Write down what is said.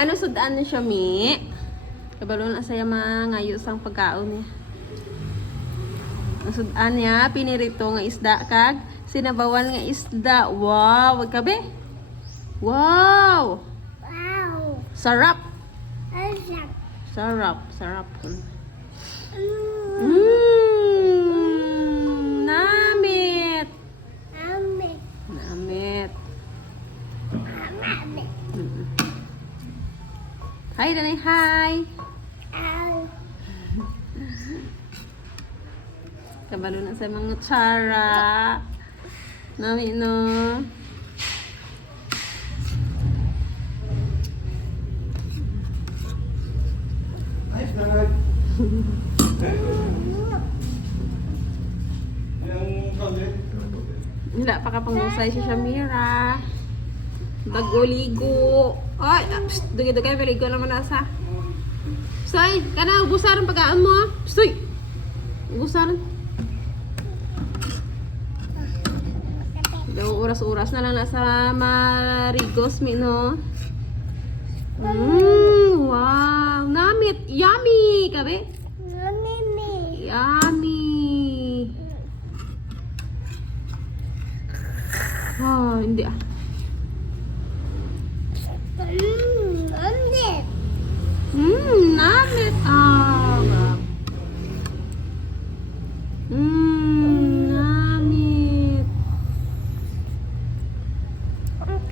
Ano sudan niya siya, Mi? Kabalo na saya ngayo sang pagkaon niya. Ang sudan niya, pinirito nga isda kag sinabawan nga isda. Wow, wag ka be? Wow! Wow. Sarap! Asap. Sarap, sarap. Mm. Namit! Ame. Namit. Ame. Hi, Danay, hi! Ow. Kabalo na sa mga tsara. Nami, no? Ayos na nga. Yung kalde. Wala pa ka pangusay si Shamira. Bago-ligo. Ay, dugi-dugi, paligo naman nasa. Soy, kana, ubusan ang pagkaan mo. Soy! Ubusan. Daw oras-oras na lang nasa Marigos, mi, no? Wow! Namit! Yummy! Kabe? Mami. Yummy! Oh, hindi ah. Ande. Namit! Ah!